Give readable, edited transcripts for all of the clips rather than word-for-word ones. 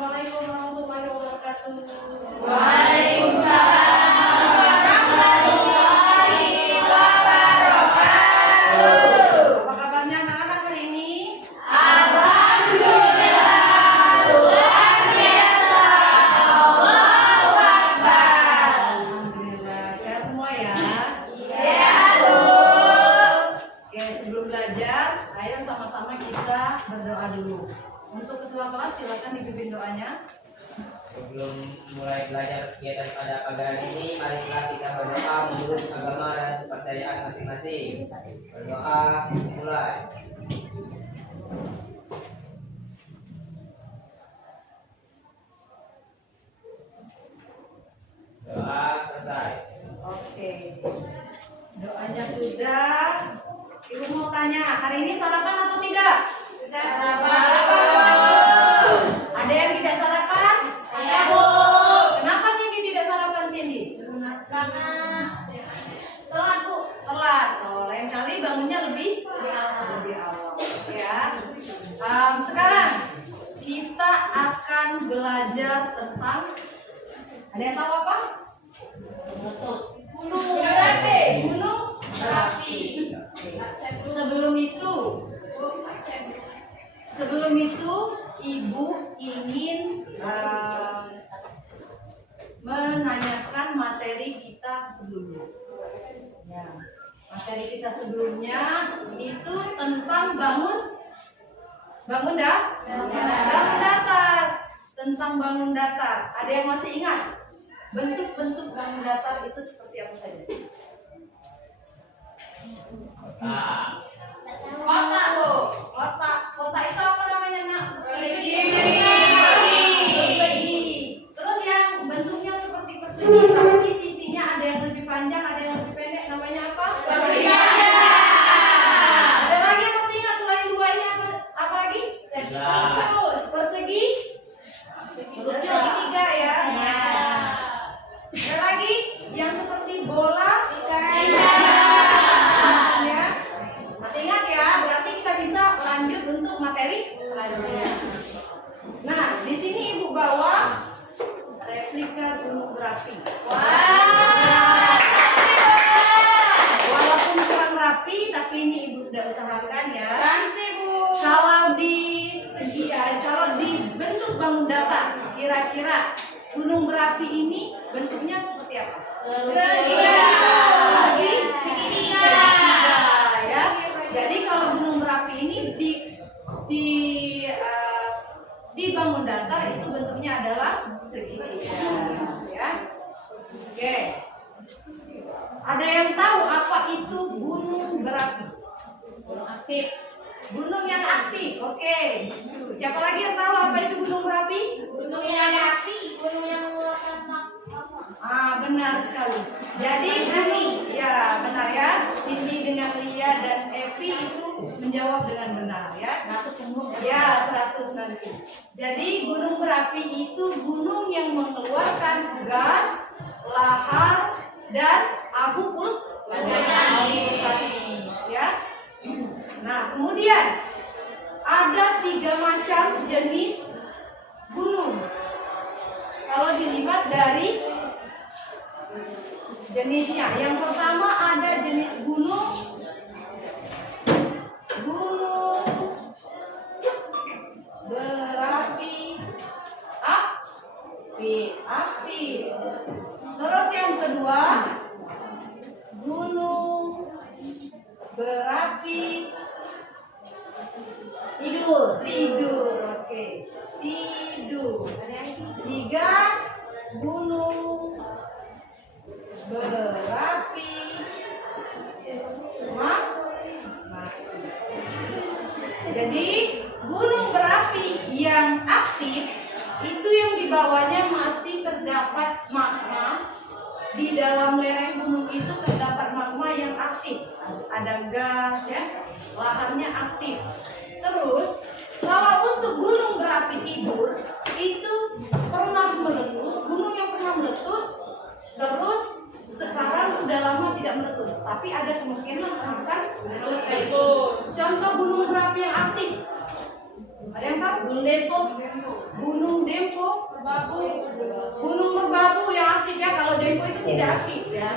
Assalamualaikum warahmatullahi wabarakatuh. Waalaikumsalam warahmatullahi wabarakatuh. Apa kabarnya anak-anak hari ini? Alhamdulillah, luar biasa. Allahu Akbar. Alhamdulillah, sehat semua ya. Sehat, Bu. Oke, sebelum belajar, ayo sama-sama kita berdoa dulu. Untuk ketua kelas silakan dipimpin doanya. Sebelum mulai belajar kegiatan pada pagi hari ini, marilah kita berdoa menurut agama dan kepercayaan masing-masing. Berdoa mulai. Doa selesai. Oke, doanya sudah. Ibu mau tanya, hari ini sarapan atau tidak? Ada yang tidak sarapan? Saya, Bu. Kenapa Cindy tidak sarapan, Cindy? Karena telat, Bu. Telat. Oh, lain kali bangunnya lebih awal. Ya. Sekarang kita akan belajar tentang, ada yang tahu apa? Gunung Merapi. Gunung Merapi. Sebelum itu Ibu ingin menanyakan materi kita sebelumnya. Ya, materi kita sebelumnya itu tentang bangun datar. Tentang bangun datar. Ada yang masih ingat? Bentuk-bentuk bangun datar itu seperti apa saja? Kota, Bu. Kota itu apa namanya, Nak? Persegi. Persegi. Terus yang bentuknya seperti persegi tapi sisinya ada yang lebih panjang, ada yang lebih pendek, namanya apa? Persegi. Ada lagi yang masih ingat selain dua ini apa lagi? Persegi. Segitiga ya. Ada lagi yang seperti bola. Ya. Masih ingat ya? Berarti kita bisa lanjut untuk materi selanjutnya. Nah, di sini Ibu bawa replika gunung berapi. Walaupun kurang rapi, tapi ini Ibu sudah usahakan ya. Cantik, Bu. Kalau dibentuk bangun datar, kira-kira gunung berapi ini bentuknya seperti apa? Segitiga ya. Jadi kalau gunung berapi ini di bangun datar itu bentuknya adalah segitiga ya. Oke. Ada yang tahu apa itu gunung berapi? Gunung aktif. Gunung yang aktif. Oke. Siapa lagi yang tahu apa itu gunung berapi? Gunung yang aktif. Gunung yang mengeluarkan magma. Benar sekali. Jadi gunung, ya benar ya. Cindy dengan Lia dan Evi itu menjawab dengan benar ya. 100 semua. Ya, 100 nanti. Jadi gunung berapi itu gunung yang mengeluarkan gas, lahar, dan abu vulkanis ya. Nah, kemudian ada 3 macam jenis gunung. Kalau dilihat dari jenisnya, yang pertama ada jenis gunung berapi aktif. Terus yang kedua gunung berapi tidur. Oke, tidur. 3 gunung berapi mati. Jadi gunung berapi yang aktif itu yang di bawahnya masih terdapat magma. Di dalam lereng gunung itu terdapat magma yang aktif. Ada gas ya, lahannya aktif. Terus kalau untuk gunung berapi tidur itu pernah meletus, gunung yang pernah meletus, terus sekarang sudah lama tidak meletus, tapi ada kemungkinan akan meletus. Contoh gunung berapi yang aktif, ada yang tahu? Gunung Dempo. Gunung Dempo, Gunung Merbabu yang aktif ya. Kalau Dempo itu tidak aktif ya.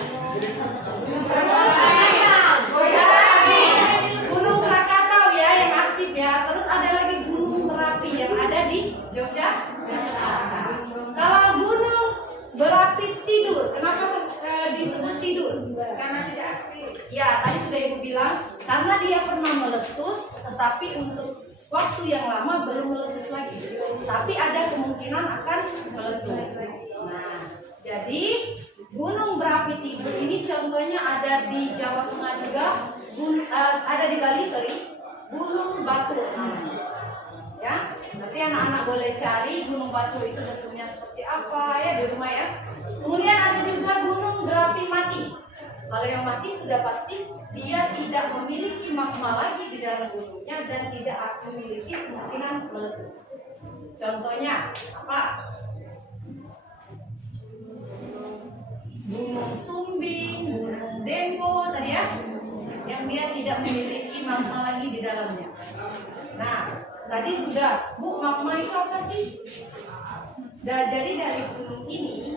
Gunung Krakatau ya yang aktif ya. Terus ada lagi Gunung Merapi yang ada di Jogja. Kalau Gunung Berapi Tidur, kenapa disebut tidur? Karena tidak aktif. Ya, tadi sudah Ibu bilang karena dia pernah meletus, tetapi untuk waktu yang lama belum meletus lagi. Tapi ada kemungkinan akan meletus. Nah, jadi Gunung Berapi Tidur ini contohnya ada di Jawa Tengah juga, ada di Bali, Gunung Batu namanya. Ya, nanti anak-anak boleh cari Gunung Batu itu bentuknya seperti apa ya di rumah ya. Kemudian ada juga Gunung Berapi Mati. Kalau yang mati sudah pasti dia tidak memiliki magma lagi di dalam gunungnya dan tidak memiliki kemungkinan meletus. Contohnya apa? Gunung Sumbing, Gunung Dempo tadi ya, yang dia tidak memiliki magma lagi di dalamnya. Nah, tadi sudah, Bu, magma itu apa sih? Jadi dari gunung ini,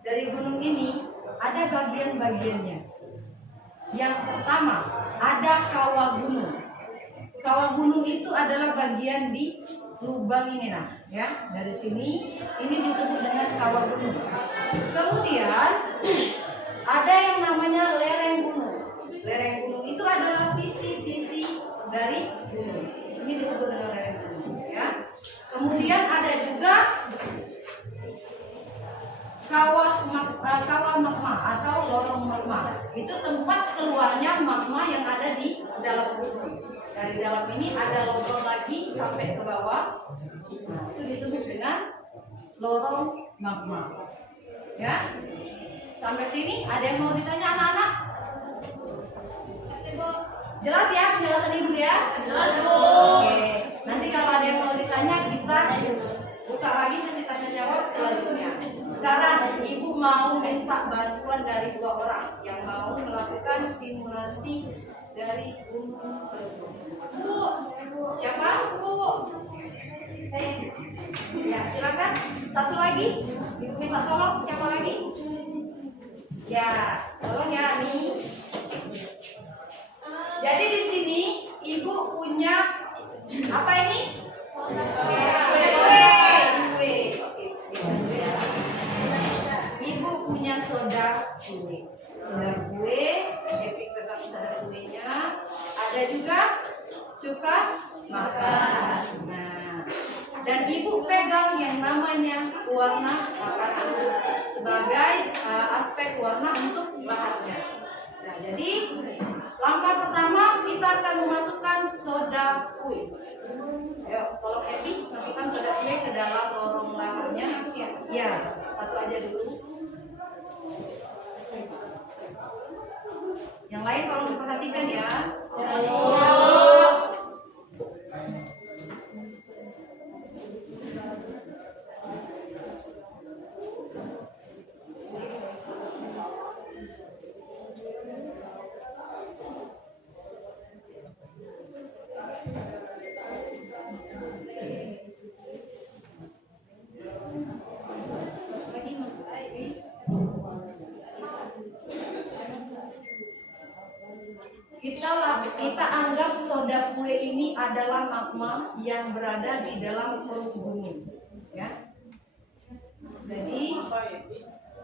dari gunung ini ada bagian-bagiannya. Yang pertama, ada kawah gunung. Kawah gunung itu adalah bagian di lubang ini ya. Dari sini, ini disebut dengan kawah gunung. Kemudian ada yang namanya lereng gunung. Lereng gunung itu adalah sisi-sisi dari gunung. Ini disebut dengan lereng gunung ya. Kemudian ada juga kawah magma atau lorong magma. Itu tempat keluarnya magma yang ada di dalam gunung. Dari dalam ini ada lorong lagi sampai ke bawah. Nah, itu disebut dengan lorong magma. Ya. Sampai sini ada yang mau ditanya anak-anak? Jelas ya penjelasan Ibu ya? Jelas, Bu. Oke. Nanti kalau ada yang mau ditanya kita buka lagi sesi tanya jawab selanjutnya. Sekarang Ibu mau minta bantuan dari 2 orang yang mau melakukan simulasi dari gunung meletus. Bu, siapa? Bu. Saya. Ya, silakan. Satu lagi. Ibu minta tolong. Siapa lagi? Ya, tolong ya nih. Jadi di sini Ibu punya apa ini? Kue. Ibu punya soda kue. Soda kue, Epi pegang soda kuenya. Ada juga cuka makan. Nah, dan Ibu pegang yang namanya warna makanan sebagai aspek warna untuk bahannya. Nah, jadi langkah pertama kita akan memasukkan soda kue. Ayo, tolong Epi masukkan soda kue ke dalam lorong laharnya. Ya, satu aja dulu. Yang lain tolong diperhatikan ya. Kita anggap soda kue ini adalah magma yang berada di dalam perut gunung, ya. Jadi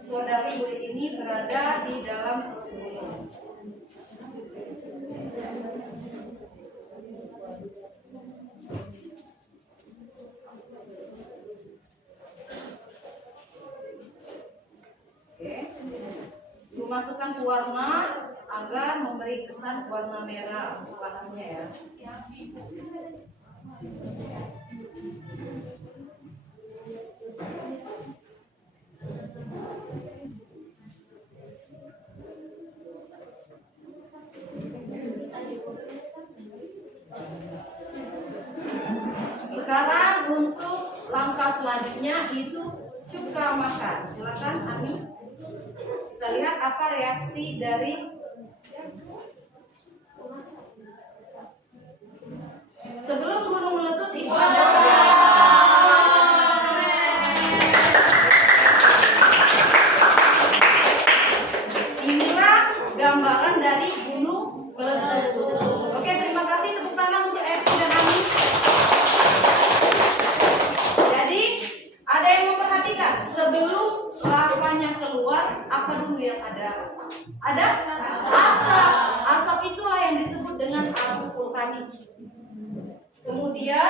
soda kue ini berada di dalam perut gunung. Oke, masukkan ke warna agar memberi kesan warna merah untuk bahannya ya. Sekarang untuk langkah selanjutnya itu cuka makan. Silakan Ami. Kita lihat apa reaksi dari sebelum gunung meletus. Ibu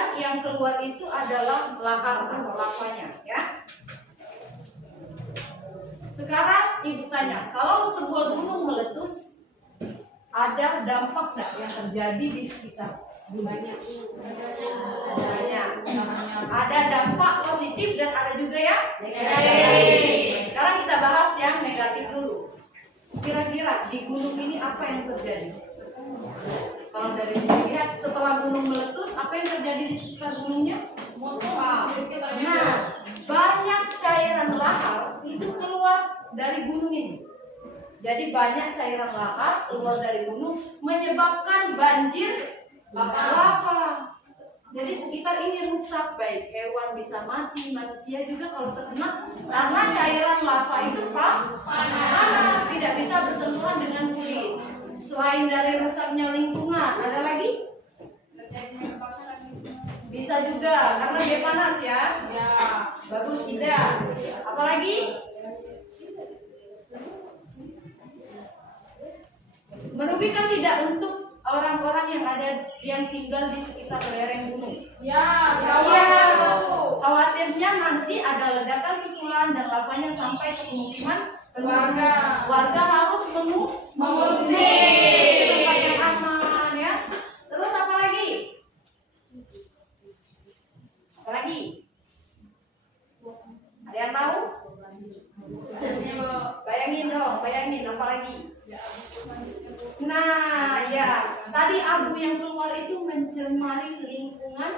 dan yang keluar itu adalah lahar atau lavanya, ya. Sekarang ibu tanya, kalau sebuah gunung meletus, ada dampak nggak yang terjadi di sekitar gunungnya? Ada dampak positif dan ada juga ya negatif. Sekarang kita bahas yang negatif dulu. Kira-kira di gunung ini apa yang terjadi? Kalau dari dilihat setelah gunung meletus, apa yang terjadi di sekitar gunungnya? Nah, banyak cairan lahar itu keluar dari gunung ini. Jadi banyak cairan lahar keluar dari gunung menyebabkan banjir lava. Jadi sekitar ini rusak, baik hewan bisa mati, manusia juga kalau terkena, karena cairan lava itu panas, tidak bisa bersentuhan dengan kulit. Selain dari rusaknya lingkungan, ada lagi? Bisa juga karena dia panas ya. Ya, bagus tidak. Apalagi? Merugikan tidak untuk orang-orang yang tinggal di sekitar lereng gunung? Ya, khawatirnya nanti ada ledakan susulan dan lavanya sampai ke pemukiman warga. Warga harus mengungsi ke tempat yang aman, ya. Terus apa lagi? Apa lagi? Ada yang tahu? Bayangin dong, bayangin apa lagi? Nah, ya, tadi abu yang keluar itu mencemari lingkungan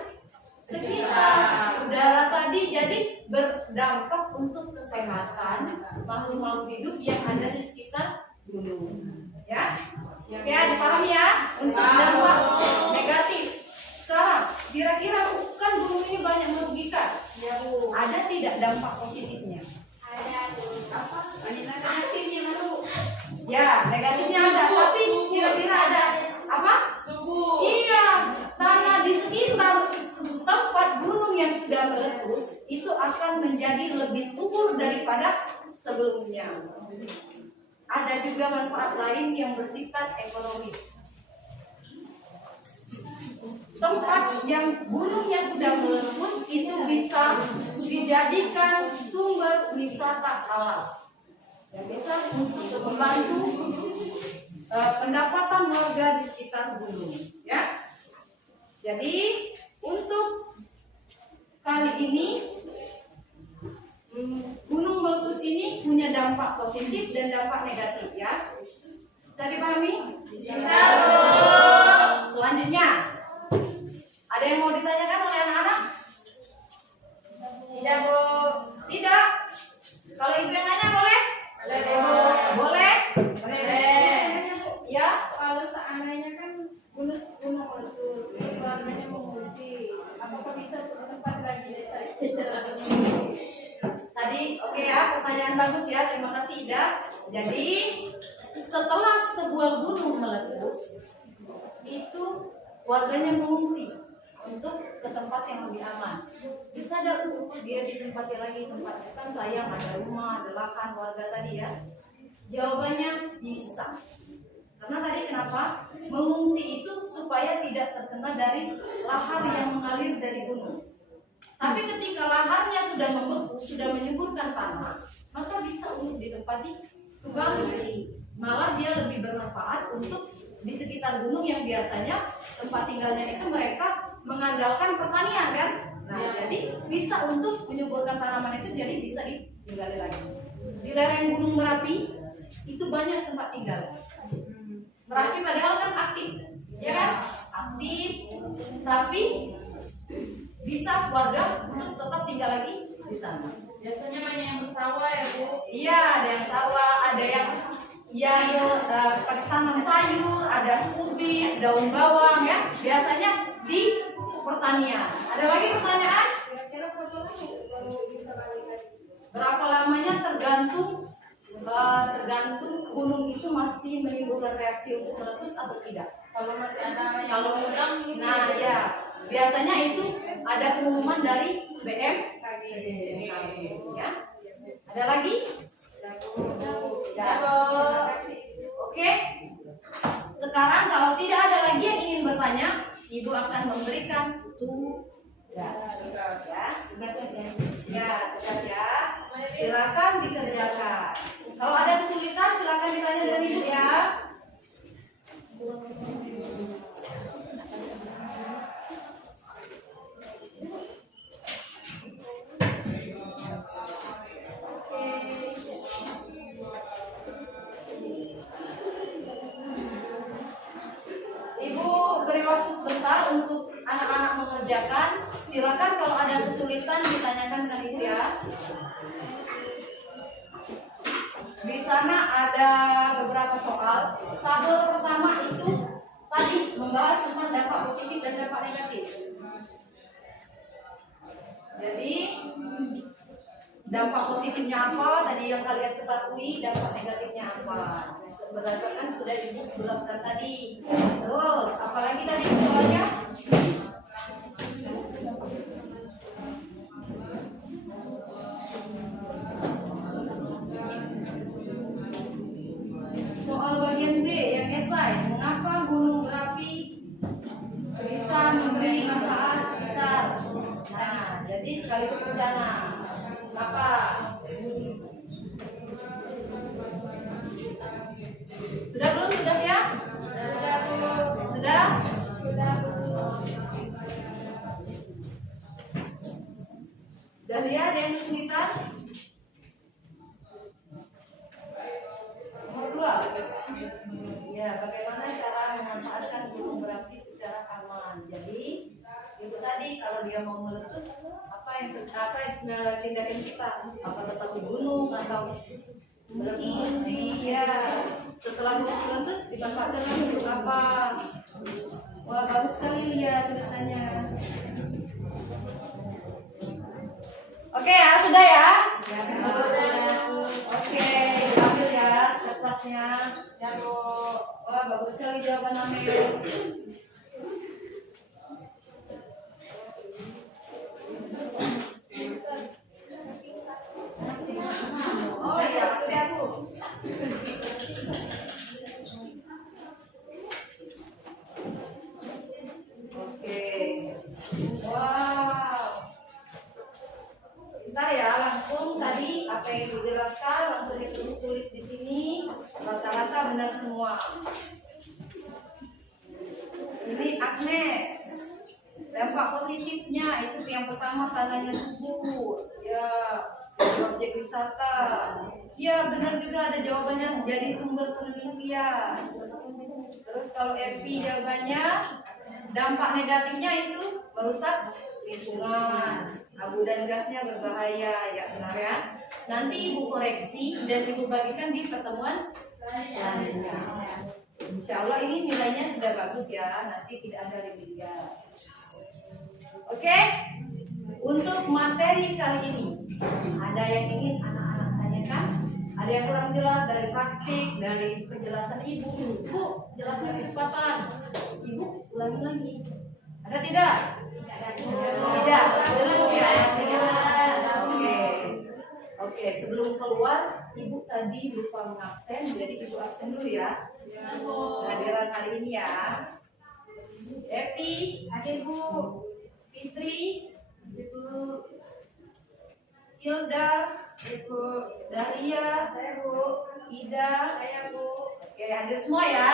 sekitar. Udara tadi jadi berdampak untuk kesehatan makhluk-makhluk hidup yang ada di sekitar gunung. Ya, ya dipahami ya. Untuk dampak negatif. Sekarang, kira-kira kan gunung ini banyak merugikan. Ada tidak dampak positifnya? Ya, negatifnya ada, tapi kira-kira ada apa? Subur. Iya, tanah di sekitar tempat gunung yang sudah meletus itu akan menjadi lebih subur daripada sebelumnya. Ada juga manfaat lain yang bersifat ekonomis. Tempat yang gunungnya sudah meletus itu bisa dijadikan sumber wisata alam. Yang bisa untuk membantu pendapatan warga di sekitar gunung, ya. Jadi untuk kali ini gunung meletus ini punya dampak positif dan dampak negatif, ya. Bisa dipahami? Bisa. Selanjutnya, ada yang mau ditanyakan oleh anak-anak? Tidak, Bu. Tidak. Kalau ibu yang nanya boleh? Boleh? Ya, kalau seandainya kan gunung meletus, terus warganya mengungsi, apakah bisa ke tempat lagi desa itu? Tadi oke ya, pertanyaan bagus ya, terima kasih Ida. Jadi setelah sebuah gunung meletus, itu warganya mengungsi untuk ke tempat yang lebih aman. Bisa ada dia ditempati lagi tempatnya, kan sayang ada rumah, ada lahan warga tadi ya. Jawabannya bisa. Karena tadi kenapa? Mengungsi itu supaya tidak terkena dari lahar yang mengalir dari gunung. Tapi ketika laharnya sudah membeku, sudah menyuburkan tanah, maka bisa untuk ditempati kembali. Malah dia lebih bermanfaat untuk di sekitar gunung yang biasanya tempat tinggalnya itu mereka mengandalkan pertanian kan. Nah, jadi bisa untuk menyuburkan tanaman itu, jadi bisa ditinggali lagi. Di lereng Gunung Merapi itu banyak tempat tinggal. Merapi padahal kan aktif, ya kan? Aktif, tapi bisa warga untuk tetap tinggal lagi di sana. Biasanya banyak yang bersawah ya, Bu? Iya, ada yang sawah, ada yang tanam sayur, ada kubis, daun bawang ya. Biasanya di pertanian. Ada lagi pertanyaan? Kira-kira berapa lama baru bisa balik lagi? Berapa lamanya tergantung gunung itu masih menimbulkan reaksi untuk meletus atau tidak. Kalau masih ada yang udang, nah ya biasanya itu ada pengumuman dari BMKG. Ya. Ada lagi? Oke. Sekarang kalau tidak ada lagi yang ingin bertanya, Ibu akan memberikan Ya, tegas ya. Silakan dikerjakan. Kalau ada kesulitan silakan ditanya dengan ibu ya. Ibu beri waktu sebentar untuk anak-anak mengerjakan. Silakan kalau ada kesulitan ditanyakan dengan ibu ya. Di sana ada beberapa soal. Tabel pertama itu tadi membahas tentang dampak positif dan dampak negatif. Jadi dampak positifnya apa? Tadi yang kalian ketahui, dampak negatifnya apa? Berdasarkan sudah ibu jelaskan tadi. Terus, apalagi tadi soalnya? Soal bagian B yang esai, mengapa gunung berapi bisa memberi manfaat sekitar? Nah, jadi sekaligus bencana. Apa? Sudah belum tugasnya? Sudah Bu. Sudah? Sudah Bu. Sudah lihat yang kesulitan? Nomor 2. Ya, bagaimana cara memanfaatkan gunung berapi secara aman? Jadi, itu tadi kalau dia mau meletus, apa yang tindakan kita? Apa tetap di gunung atau bersih ya? Setelah meletus dimanfaatkan lagi untuk apa? Wah, bagus sekali lihat tulisannya. Oke ya, sudah ya? Oke, ambil ya kertasnya. Ya Bu. Wah, bagus sekali jawaban Amel. Oh iya, sudah Bu. Oke. Wow. Bentar ya, langsung tadi apa yang dijelaskan langsung ditulis di sini. Rata-rata benar semua. Ini Agnes. Dampak positifnya itu yang pertama tanahnya subur. Ya, objek wisata. Ya, benar juga ada jawabannya menjadi sumber penelitian. Terus kalau FP jawabannya dampak negatifnya itu merusak lingkungan. Abu dan gasnya berbahaya, ya benar ya. Nanti ibu koreksi dan ibu bagikan di pertemuan selanjutnya. Insya Allah ini nilainya sudah bagus ya, nanti tidak ada remedial. Oke, untuk materi kali ini ada yang ingin anak-anak tanyakan? Ada yang kurang jelas dari praktik, dari penjelasan ibu? Bu, jelasnya kecepatan. Ibu ulangi lagi. Ada tidak? Tidak. Jelas ya? Oke, sebelum keluar, ibu tadi lupa mengabsen, jadi ibu absen dulu ya. Kehadiran hari ini ya. Epi, ada ibu. Fitri, ibu. Hilda, ibu. Daria, saya Bu. Ida, saya Bu. Oke, hadir semua ya.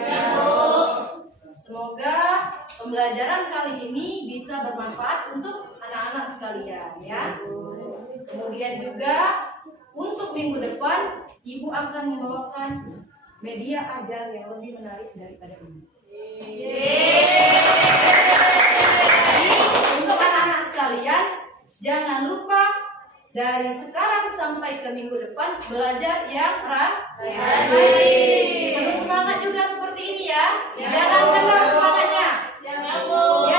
Ya Bu. Semoga pembelajaran kali ini bisa bermanfaat untuk anak-anak sekalian ya. Kemudian juga untuk minggu depan ibu akan membawakan media ajar yang lebih menarik daripada ini. Untuk anak-anak sekalian jangan lupa dari sekarang sampai ke minggu depan belajar yang rajin. Terus semangat juga seperti ini ya. Jangan kendor semangatnya. Ya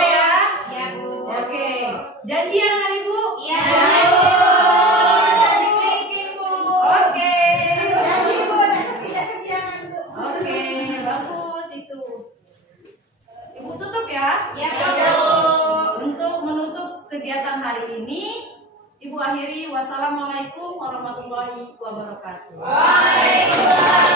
ya. Ya Bu. Oke. Janjian dengan ibu. Iya. Oke. Oke, bagus itu. Ibu tutup ya. Ya. Untuk menutup kegiatan hari ini. Ibu akhiri, wassalamualaikum warahmatullahi wabarakatuh. Waalaikumsalam.